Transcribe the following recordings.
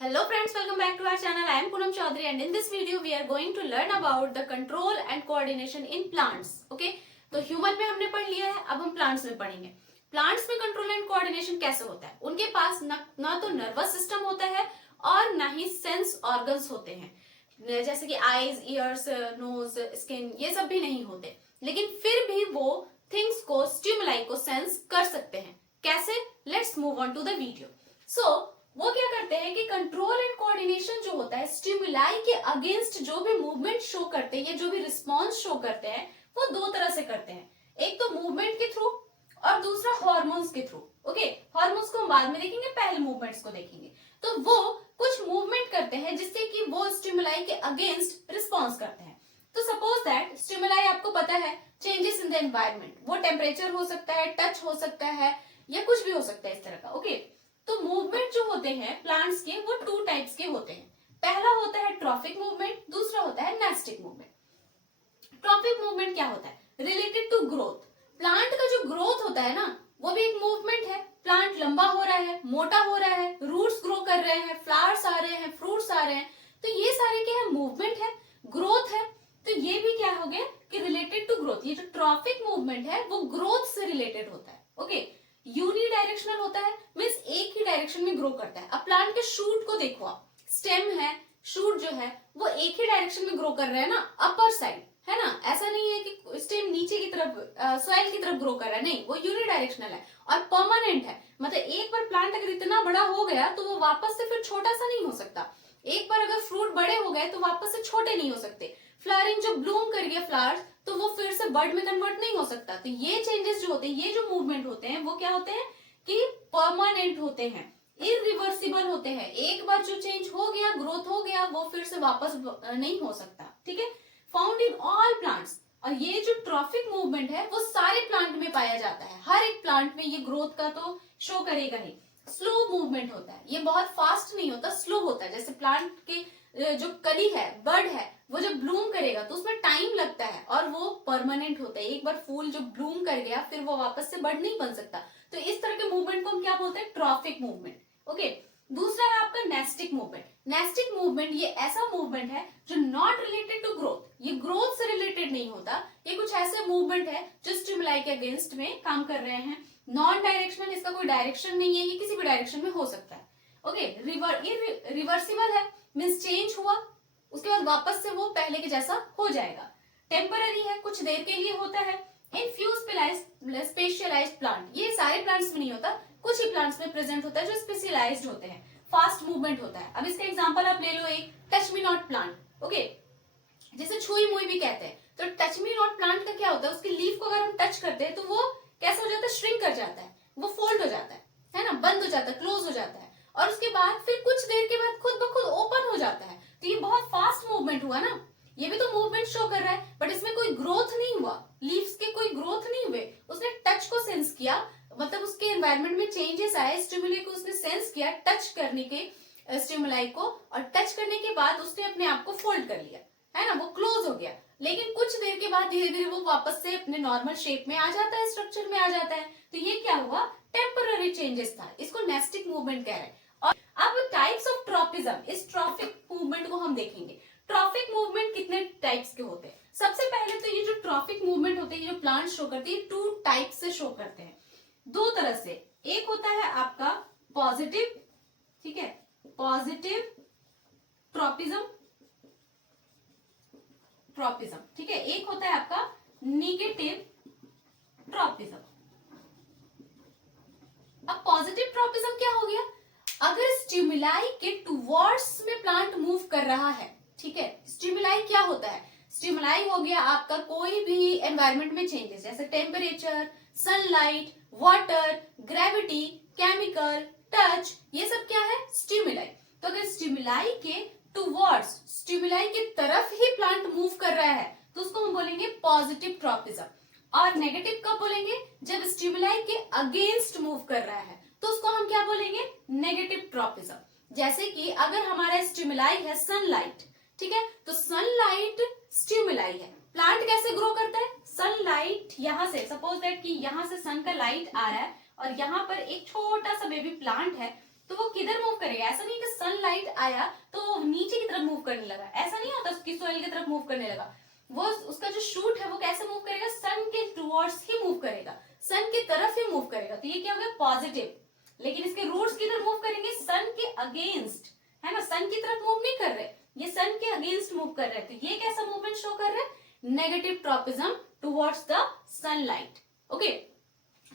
Hello friends, welcome back to our channel. I am Poonam Chaudhary and in this video we are going to learn about the control and coordination in plants. Okay, तो human में हमने पढ़ लिया है, अब हम plants में पढ़ेंगे. प्लांट्स में कंट्रोल एंड कोऑर्डिनेशन कैसे होता है? उनके पास ना तो नर्वस सिस्टम होता है और ना ही सेंस ऑर्गन्स होते हैं, जैसे कि आईज, ईयर्स, नोज, स्किन, ये सब भी नहीं होते. लेकिन फिर भी वो थिंग्स को, स्टिमुलाई को सेंस कर सकते हैं. कैसे? Let's move on to the video. So वो क्या करते हैं कि कंट्रोल एंड कोऑर्डिनेशन जो होता है, स्टिमुलाई के अगेंस्ट जो भी मूवमेंट शो करते हैं या जो भी रिस्पॉन्स शो करते हैं, वो दो तरह से करते हैं. एक तो मूवमेंट के थ्रू और दूसरा हार्मोन्स के थ्रू. ओके, हार्मोन्स को हम बाद में देखेंगे, पहले मूवमेंट्स को देखेंगे. तो वो कुछ मूवमेंट करते हैं जिससे कि वो स्टिमुलाई के अगेंस्ट रिस्पॉन्स करते हैं. तो सपोज दैट स्टिमुलाई, आपको पता है, चेंजेस इन द एनवायरमेंट. वो टेम्परेचर हो सकता है, टच हो सकता है, या कुछ भी हो सकता है इस तरह का. ओके, तो मूवमेंट जो होते हैं प्लांट्स के, वो टू टाइप्स के होते हैं. पहला होता है ट्रॉफिक मूवमेंट, दूसरा होता है नेस्टिक मूवमेंट. ट्रॉफिक मूवमेंट क्या होता है? Related to growth. प्लांट का जो ग्रोथ होता है ना, वो भी एक मूवमेंट है. प्लांट लंबा हो रहा है, मोटा हो रहा है, रूट्स ग्रो कर रहे हैं, फ्लावर्स आ रहे हैं, फ्रूट्स आ रहे हैं, तो ये सारे क्या है? मूवमेंट है, ग्रोथ है. तो ये भी क्या हो गया कि रिलेटेड टू ग्रोथ. ये जो ट्रॉफिक मूवमेंट है वो ग्रोथ से रिलेटेड होता है. ओके, यूनिडायरेक्शनल होता है, मीन्स एक ही डायरेक्शन में ग्रो करता है. अब प्लांट के शूट को देखो आप, स्टेम है, शूट जो है वो एक ही डायरेक्शन में ग्रो कर रहे हैं ना, अपर साइड, है ना. ऐसा नहीं है कि स्टेम नीचे की तरफ, सॉइल की तरफ ग्रो कर रहा है, नहीं, वो यूनिडायरेक्शनल है और परमानेंट है. मतलब एक बार प्लांट अगर इतना बड़ा हो गया तो वो वापस से फिर छोटा सा नहीं हो सकता. एक बार अगर फ्रूट बड़े हो गए तो वापस से छोटे नहीं हो सकते. फ्लावरिंग जो ब्लूम कर गया फ्लावर्स, तो वो फिर से बर्ड में कन्वर्ट नहीं हो सकता. तो ये चेंजेस जो होते हैं, ये जो मूवमेंट होते हैं, वो क्या होते हैं कि परमानेंट होते हैं, इरिवर्सिबल होते हैं. एक बार जो चेंज हो गया, ग्रोथ हो गया, वो फिर से वापस नहीं हो सकता. ठीक है, फाउंड इन ऑल प्लांट्स. और ये जो ट्रॉफिक मूवमेंट है वो सारे प्लांट में पाया जाता है. हर एक प्लांट में ये ग्रोथ का तो शो करेगा ही. स्लो मूवमेंट होता है, ये बहुत फास्ट नहीं होता, स्लो होता है. जैसे प्लांट के जो कली है, बर्ड है, वो जब ब्लूम करेगा तो उसमें टाइम लगता है और वो परमानेंट होता है. एक बार फूल जो ब्लूम कर गया फिर वो वापस से बर्ड नहीं बन सकता. तो इस तरह के मूवमेंट को हम क्या बोलते हैं? Traffic movement. ओके, दूसरा है आपका नेस्टिक मूवमेंट. नेस्टिक मूवमेंट ये ऐसा मूवमेंट है जो नॉट रिलेटेड टू ग्रोथ. ये ग्रोथ से रिलेटेड नहीं होता. ये कुछ ऐसे मूवमेंट है जो स्टिमुलाई के अगेंस्ट में काम कर रहे हैं. नॉन डायरेक्शनल, इसका कोई डायरेक्शन नहीं है, ये किसी भी डायरेक्शन में हो सकता है. ओके, ये रिवर्सिबल है, मीन्स चेंज हुआ, उसके बाद वापस से वो पहले के जैसा हो जाएगा. टेम्पररी है, कुछ देर के लिए होता है. इन फ्यू स्पेशलाइज्ड प्लांट, ये सारे प्लांट्स में नहीं होता, कुछ ही प्लांट्स में प्रेजेंट होता है जो स्पेशलाइज्ड होते हैं. फास्ट मूवमेंट होता है. अब इसका एग्जांपल आप ले लो, एक touch me not plant. Okay, जिसे छुई मुई भी कहते हैं. तो टच मी नॉट प्लांट का क्या होता है? उसकी लीफ को अगर हम टच करते हैं तो वो कैसा हो जाता है? श्रिंक कर जाता है, वो फोल्ड हो जाता है ना, बंद हो जाता है, क्लोज हो जाता है, और उसके बाद फिर कुछ देर के बाद खुद ब खुद ओपन हो जाता है. तो ये बहुत फास्ट मूवमेंट हुआ ना. ये भी तो मूवमेंट शो कर रहा है, बट इसमें कोई ग्रोथ नहीं हुआ, लीव्स के कोई ग्रोथ नहीं हुए. उसने टच को सेंस किया, मतलब उसके एनवायरमेंट में चेंजेस आए, स्टिमुलाई को उसने सेंस किया, टच करने के स्टिमुलाई को, और टच करने के बाद उसने अपने आप को फोल्ड कर लिया, है ना, वो क्लोज हो गया. लेकिन कुछ देर के बाद धीरे धीरे वो वापस से अपने नॉर्मल शेप में आ जाता है, स्ट्रक्चर में आ जाता है. तो ये क्या हुआ? टेम्पररी चेंजेस था. इसको नेस्टिक मूवमेंट कह रहे हैं. और अब टाइप्स ऑफ ट्रॉपिज्म, इस ट्रॉफिक मूवमेंट को हम देखेंगे. ट्रॉफिक मूवमेंट कितने टाइप्स के होते हैं? सबसे पहले तो ये जो ट्रॉफिक मूवमेंट होते हैं, ये जो प्लांट शो करते हैं, टू टाइप से शो करते हैं, दो तरह से. एक होता है आपका पॉजिटिव, ठीक है, पॉजिटिव ट्रॉपिज्म, ठीक है. एक होता है आपका निगेटिव ट्रॉपिज्म. अब पॉजिटिव ट्रॉपिज्म क्या हो गया? अगर स्टिमुलाई के टुवर्ड्स में प्लांट मूव कर रहा है, ठीक है. स्टिमुलाई क्या होता है? स्टिमुलाई हो गया आपका कोई भी एनवायरमेंट में चेंजेस, जैसे temperature, sunlight, water, gravity, chemical, touch, ये सब क्या है? स्टिमुलाई. तो अगर स्टिमुलाई के टुवर्ड्स, स्टिमुलाई की तरफ ही प्लांट मूव कर रहा है, तो उसको हम बोलेंगे पॉजिटिव ट्रॉपिज्म. और नेगेटिव कब बोलेंगे? जब स्टिमुलाई के अगेंस्ट मूव कर रहा है, तो उसको हम क्या बोलेंगे? Negative tropism. जैसे कि अगर हमारा स्टिमुलाई है सनलाइट, ठीक है, तो सनलाइट स्टिमुलाई है. प्लांट कैसे ग्रो करता है? सनलाइट यहां से, सपोज दैट कि यहां से सन का लाइट आ रहा है और यहाँ पर एक छोटा सा बेबी प्लांट है, तो वो किधर मूव करेगा? ऐसा नहीं कि सनलाइट आया तो वो नीचे की तरफ मूव करने लगा, ऐसा नहीं होता उसकी सॉइल की तरफ मूव करने लगा। वो उसका जो शूट है वो कैसे मूव करेगा? सन के टुवर्ड्स ही मूव करेगा, सन की तरफ ही मूव करेगा। तो ये क्या हो गया? पॉजिटिव। लेकिन इसके रूट्स किधर मूव करेंगे? सन के अगेंस्ट, है ना, सन की तरफ मूव नहीं कर रहे, ये सन के अगेंस्ट मूव कर रहे हैं। तो ये कैसा मूवमेंट शो कर रहे हैं? Negative tropism towards the sunlight. Okay,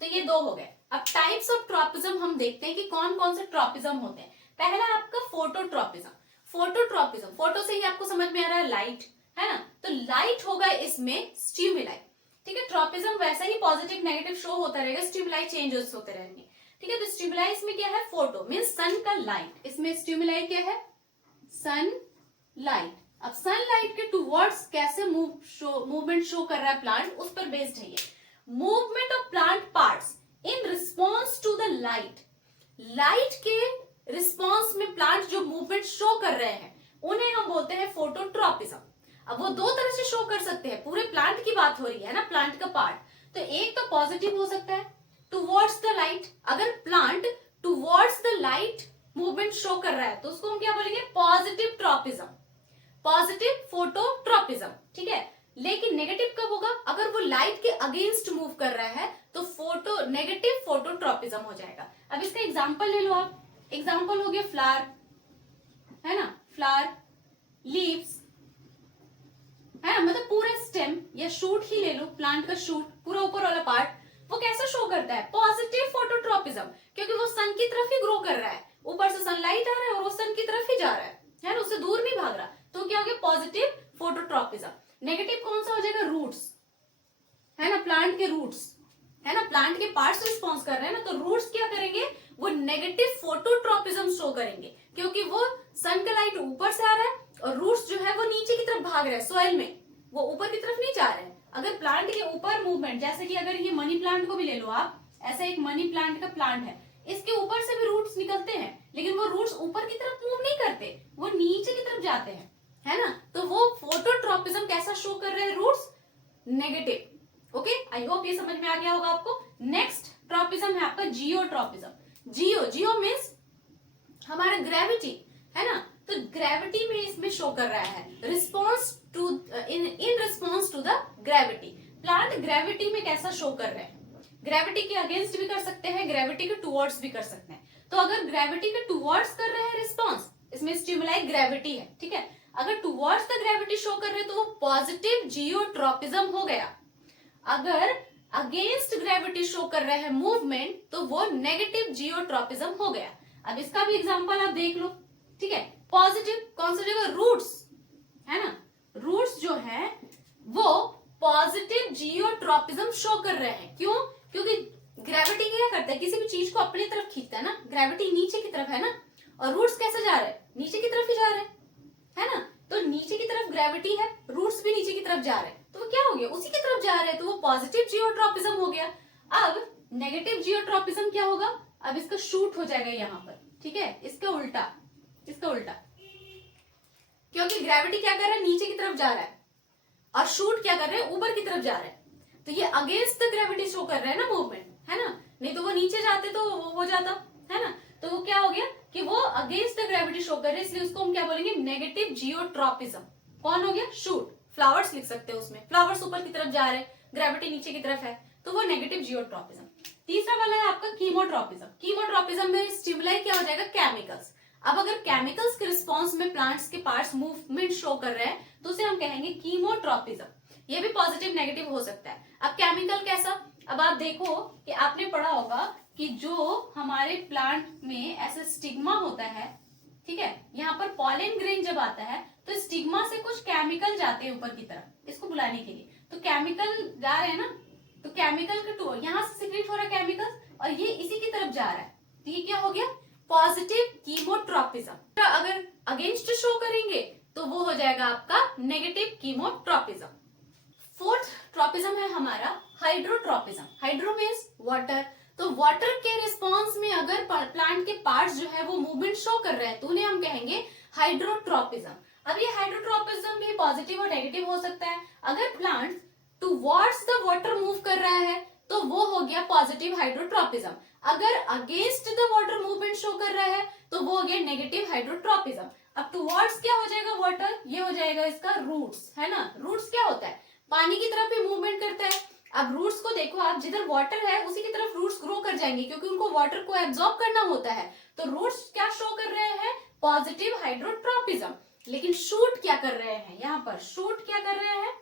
तो ये दो हो गए। अब टाइप्स ऑफ ट्रॉपिज्म हम देखते हैं कि कौन कौन से ट्रॉपिज्म होते हैं। पहला आपका फोटोट्रॉपिज्म। फोटोट्रॉपिज्म, फोटो से ही आपको समझ में आ रहा है लाइट, है ना, तो लाइट होगा इसमें स्टिमुलाई। ठीक है, ट्रॉपिज्म वैसा ही पॉजिटिव नेगेटिव शो होता रहेगा, स्टिमुलाई चेंजेस होते रहेंगे। ठीक है, तो स्टिमुलाई इसमें क्या है? फोटो मींस सन का लाइट, इसमें स्टिमुलाई क्या है? Sun light. अब सनलाइट के टुवर्ड्स कैसे मूवमेंट शो कर रहा है प्लांट, उस पर बेस्ड है ये। Movement of plant parts in response to the light. Light के रिस्पॉन्स में प्लांट जो मूवमेंट शो कर रहे हैं उन्हें हम बोलते हैं फोटोट्रॉपिज्म। अब वो दो तरह से शो कर सकते हैं, पूरे प्लांट की बात हो रही है ना, प्लांट का पार्ट। तो एक तो पॉजिटिव हो सकता है, टुवर्ड्स द लाइट। अगर plant towards the light movement show कर रहा है तो उसको हम क्या बोलेंगे? Positive tropism, positive phototropism. ठीक है, लेकिन नेगेटिव कब होगा? अगर वो लाइट के अगेंस्ट मूव कर रहा है तो नेगेटिव फोटोट्रॉपिज्म हो जाएगा। अब इसका एग्जांपल ले लो आप। एग्जांपल हो गया फ्लावर, है ना, फ्लावर, लीव्स, है ना, मतलब पूरा स्टेम या शूट ही ले लो, प्लांट का शूट, पूरा ऊपर वाला पार्ट, वो कैसे शो करता है? पॉजिटिव फोटोट्रॉपिज्म, क्योंकि वो सन की तरफ ही ग्रो कर रहा है, ऊपर से सनलाइट आ रहा है और वो सन की तरफ ही जा रहा है ना, उससे दूर नहीं भाग रहा। तो क्या हो गया? Positive phototropism. नेगेटिव कौन सा हो जाएगा? रूट्स, है ना, प्लांट के रूट्स, है ना, प्लांट के पार्ट्स रिस्पॉन्स कर रहे हैं ना, तो रूट्स क्या करेंगे? वो नेगेटिव फोटोट्रॉपिज्म शो करेंगे, क्योंकि वो सन का लाइट ऊपर से आ रहा है और रूट्स जो है वो नीचे की तरफ भाग रहे हैं सॉइल में, वो ऊपर की तरफ नहीं जा रहे हैं। अगर प्लांट के ऊपर मूवमेंट, जैसे कि अगर ये मनी प्लांट को भी ले लो आप, ऐसा एक मनी प्लांट का प्लांट है, इसके ऊपर से भी रूट्स निकलते हैं, लेकिन वो रूट्स ऊपर की तरफ मूव नहीं करते, वो नीचे की तरफ जाते हैं, है ना। तो वो फोटोट्रॉपिज्म कैसा शो कर रहे हैं? Roots negative. Okay, I hope ये समझ में आ गया होगा आपको। नेक्स्ट ट्रॉपिज्म है आपका जियोट्रॉपिज्म। जियो मीन्स हमारा ग्रेविटी, है ना, तो ग्रेविटी में इसमें शो कर रहा है, response to in response to the gravity. Plant gravity में कैसा शो कर रहे हैं? ग्रेविटी के अगेंस्ट भी कर सकते हैं, ग्रेविटी के टुवर्ड्स भी कर सकते हैं। तो अगर ग्रेविटी के टुवर्ड्स कर रहे हैं रिस्पॉन्स, इसमें स्टिमुलाई ग्रेविटी है, ठीक है, अगर टुवर्ड्स द ग्रेविटी शो कर रहे हैं तो वो पॉजिटिव जियोट्रॉपिज्म हो गया। अगर अगेंस्ट ग्रेविटी शो कर रहे हैं मूवमेंट तो वो नेगेटिव जियोट्रॉपिज्म हो गया। अब इसका भी एग्जांपल आप देख लो, ठीक है। पॉजिटिव कौन सा जगह? रूट्स, है ना, रूट्स जो है वो पॉजिटिव जियोट्रॉपिज्म शो कर रहे हैं। क्यों? क्योंकि ग्रेविटी क्या करता है? किसी भी चीज को अपनी तरफ खींचता है ना, ग्रेविटी नीचे की तरफ है ना, और रूट्स कैसे जा रहे हैं? नीचे की तरफ ही जा रहे हैं, है ना। तो नीचे की तरफ ग्रेविटी है, रूट्स भी नीचे की तरफ जा रहे हैं, तो वो क्या हो गया? उसी की तरफ जा रहे हैं, तो वो पॉजिटिव जियोट्रॉपिज्म हो गया। अब नेगेटिव जियोट्रॉपिज्म क्या होगा? अब इसका शूट हो जाएगा यहाँ पर, ठीक है, इसका उल्टा, इसका उल्टा, क्योंकि ग्रेविटी क्या कर रहा है? नीचे की तरफ जा रहा है, और शूट क्या कर रहे हैं? ऊपर की तरफ जा रहे हैं। तो ये अगेंस्ट द ग्रेविटी शो कर रहे हैं ना मूवमेंट, है ना, नहीं तो वो नीचे जाते तो वो हो जाता, है ना। तो वो क्या हो गया कि वो अगेंस्ट द ग्रेविटी शो कर रहे हैं, इसलिए उसको हम क्या बोलेंगे? Negative geotropism. कौन हो गया? शूट। फ्लावर्स लिख सकते हैं उसमें, फ्लावर्स ऊपर की तरफ जा रहे हैं, ग्रेविटी नीचे की तरफ है, तो वो नेगेटिव जियोट्रॉपिज्म। तीसरा वाला है आपका कीमोट्रॉपिज्म। कीमोट्रॉपिज्म में स्टिमुलाई क्या हो जाएगा? केमिकल्स। अब अगर केमिकल्स के रिस्पॉन्स में प्लांट्स के पार्ट्स मूवमेंट शो कर रहे हैं तो उसे हम कहेंगे कीमोट्रॉपिज्म। ये भी पॉजिटिव नेगेटिव हो सकता है। अब केमिकल कैसा? अब आप देखो कि आपने पढ़ा होगा कि जो हमारे प्लांट में ऐसे स्टिग्मा होता है, ठीक है, यहाँ पर पॉलन ग्रेन जब आता है तो स्टिग्मा से कुछ केमिकल जाते हैं ऊपर की तरफ इसको बुलाने के लिए, तो केमिकल जा रहे हैं ना, तो केमिकल का टू यहाँ से सिक्रेट हो रहा है केमिकल और ये इसी की तरफ जा रहा है, तो ये क्या हो गया? Positive chemotropism. अगर अगेंस्ट शो करेंगे तो वो हो जाएगा आपका नेगेटिव कीमोट्रॉपिज्म। फोर्थ ट्रॉपिज्म है हमारा हाइड्रोट्रॉपिज्म। हाइड्रो मीन्स वाटर, तो वाटर के रिस्पॉन्स में अगर प्लांट के पार्ट्स जो है वो मूवमेंट शो कर रहे हैं तो उन्हें हम कहेंगे हाइड्रोट्रॉपिज्म। अब ये हाइड्रोट्रॉपिज्म भी पॉजिटिव और नेगेटिव हो सकता है। अगर plant towards the water move कर रहा है तो वो हो गया पॉजिटिव हाइड्रोट्रोपिज्म। अगर against the water movement show कर रहा है तो वो हो गया नेगेटिव हाइड्रोट्रोपिज्म। अब टुवर्ड्स क्या हो जाएगा वाटर, ये हो जाएगा इसका रूट्स, है ना। रूट्स क्या होता है, पानी की तरफ भी मूवमेंट करता है। अब रूट्स को देखो आप, जिधर वाटर है उसी की तरफ रूट्स ग्रो कर जाएंगे क्योंकि उनको वाटर को एब्जॉर्ब करना होता है। तो रूट्स क्या शो कर रहे हैं, पॉजिटिव हाइड्रोट्रोपिज्म। लेकिन शूट क्या कर रहे हैं, यहाँ पर शूट क्या कर रहे हैं,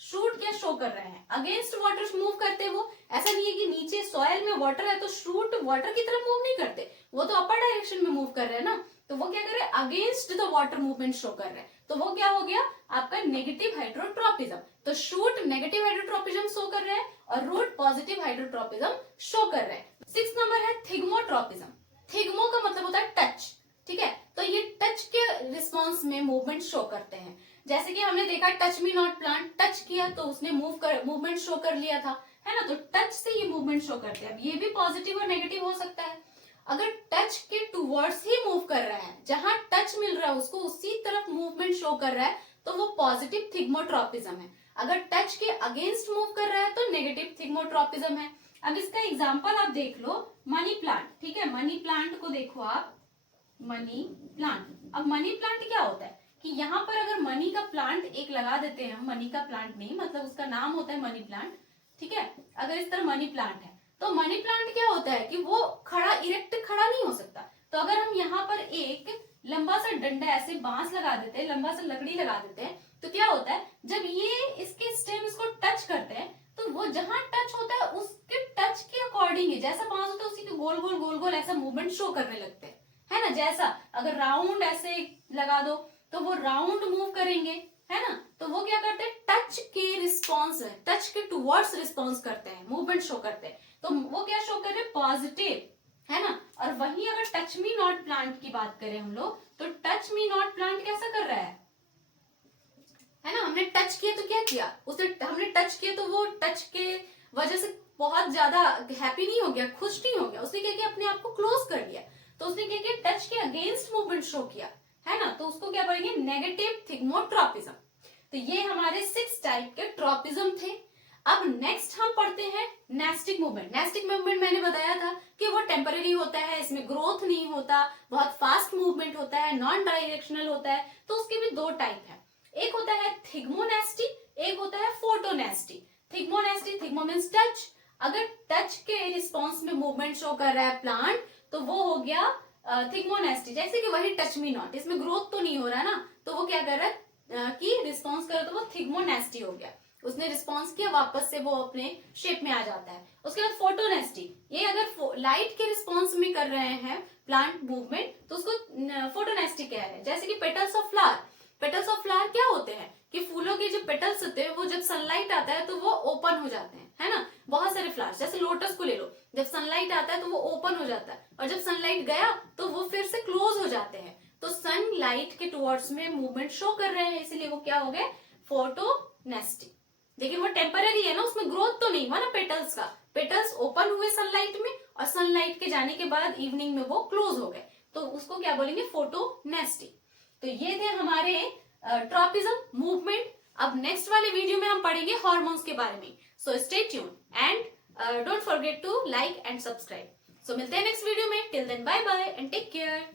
शूट क्या शो कर रहे हैं, अगेंस्ट वाटर मूव करते वो। ऐसा नहीं है कि नीचे सॉइल में वाटर है तो शूट वाटर की तरफ मूव नहीं करते, वो तो अपर डायरेक्शन में मूव कर रहे हैं ना। तो वो क्या कर रहे हैं, against the water movement show कर रहे हैं। तो वो क्या हो गया आपका नेगेटिव हाइड्रोट्रोपिज्म। तो शूट नेगेटिव हाइड्रोट्रोपिज्म शो कर रहे हैं और रूट पॉजिटिव हाइड्रोट्रोपिज्म शो कर रहे हैं। 6 नंबर है थिग्मोट्रोपिज्म। थिग्मो का मतलब होता है टच, ठीक है। तो ये टच के रिस्पॉन्स में मूवमेंट शो करते हैं। जैसे कि हमने देखा touch me not plant, touch किया तो उसने मूवमेंट शो कर लिया था, है ना। तो टच से ये मूवमेंट शो करते हैं। अब ये भी पॉजिटिव और नेगेटिव हो सकता है। अगर टच के टुवर्ड्स ही मूव कर रहा है, जहां टच मिल रहा है उसको उसी तरफ मूवमेंट शो कर रहा है तो वो पॉजिटिव थिग्मोट्रोपिज्म है। अगर टच के अगेंस्ट मूव कर रहा है तो नेगेटिव थिग्मोट्रोपिज्म है। अब इसका एग्जांपल आप देख लो, मनी प्लांट, ठीक है। मनी प्लांट को देखो आप, मनी प्लांट। अब मनी प्लांट क्या होता है कि यहाँ पर अगर मनी का प्लांट एक लगा देते हैं हम, मनी का प्लांट नहीं मतलब उसका नाम होता है मनी प्लांट, ठीक है। अगर इस तरह मनी प्लांट है तो मनी प्लांट क्या होता है कि वो खड़ा इरेक्ट खड़ा नहीं हो सकता। तो अगर हम यहाँ पर एक लंबा सा डंडा ऐसे बांस लगा देते हैं, लंबा सा लकड़ी लगा देते हैं, तो क्या होता है जब ये इसके स्टेम इसको टच करते हैं तो वो जहां टच होता है उसके टच के अकॉर्डिंग ही, जैसा बांस होता है उसी के गोल गोल गोल गोल ऐसा मूवमेंट शो करने लगते हैं, है ना। जैसा अगर राउंड ऐसे लगा दो तो वो राउंड मूव करेंगे, है ना। तो वो क्या करते हैं, टच के रिस्पॉन्स है, टच के टुवर्ड्स रिस्पॉन्स करते हैं, मूवमेंट शो करते हैं। तो वो क्या शो कर रहे हैं, पॉजिटिव, है ना। और वहीं अगर टच मी नॉट प्लांट की बात करें हम लोग, तो टच मी नॉट प्लांट कैसा कर रहा है ना। हमने टच किया तो क्या किया, उसे हमने टच किया तो वो टच के वजह से बहुत ज्यादा हैप्पी नहीं हो गया, खुश नहीं हो गया, उसने क्या किया, अपने आप को क्लोज कर दिया। तो उसने क्या किया, टच के अगेंस्ट मूवमेंट शो किया, है ना। तो उसको क्या बोलेंगे, नेगेटिव थिग्मोट्रोपिज्म। तो ये हमारे 6 टाइप के ट्रोपिज्म थे। अब नेक्स्ट हम पढ़ते हैं नेस्टिक मूवमेंट। नेस्टिक मूवमेंट मैंने बताया था कि वो टेम्पररी होता है, इसमें ग्रोथ नहीं होता, बहुत फास्ट मूवमेंट होता है, नॉन डायरेक्शनल होता है। तो उसके भी 2 टाइप है, एक होता है थिग्मोनेस्टी, एक होता है फोटोनेस्टी। थिग्मोनेस्टी, थिग्मो मीन्स टच, अगर टच के रिस्पॉन्स में मूवमेंट शो कर रहा है प्लांट तो वो हो गया थिग्मोनेस्टी। जैसे कि वही टच मी नॉट, इसमें ग्रोथ तो नहीं हो रहा ना, तो वो क्या कर रहा है कि रिस्पॉन्स कर रहा है, तो वो थिग्मोनेस्टी हो गया। उसने रिस्पॉन्स किया, वापस से वो अपने शेप में आ जाता है। उसके बाद फोटोनेस्टी, ये अगर लाइट के रिस्पॉन्स में कर रहे हैं प्लांट मूवमेंट तो उसको फोटोनेस्टी कह रहे हैं। जैसे कि petals of flower, petals of flower क्या होते हैं कि फूलों के जो पेटल्स होते हैं वो जब सनलाइट आता है तो वो ओपन हो जाते हैं, है ना। बहुत सारे फ्लावर्स, जैसे लोटस को ले लो, जब सनलाइट आता है तो वो ओपन हो जाता है और जब सनलाइट गया तो वो फिर से क्लोज हो जाते हैं। तो सनलाइट के टुवर्ड्स में मूवमेंट शो कर रहे हैं, इसीलिए वो क्या हो गए, फोटोनेस्टी। लेकिन वो टेम्पररी है ना, उसमें ग्रोथ तो नहीं हुआ ना पेटल्स का, पेटल्स ओपन हुए सनलाइट में और सनलाइट के जाने के बाद इवनिंग में वो क्लोज हो गए, तो उसको क्या बोलेंगे, फोटोनेस्टी। तो ये थे हमारे ट्रोपिज्म मूवमेंट। अब नेक्स्ट वाले वीडियो में हम पढ़ेंगे हॉर्मोन्स के बारे में। So stay tune and don't forget to like and subscribe. So मिलते हैं नेक्स्ट वीडियो में, till then bye bye and take care.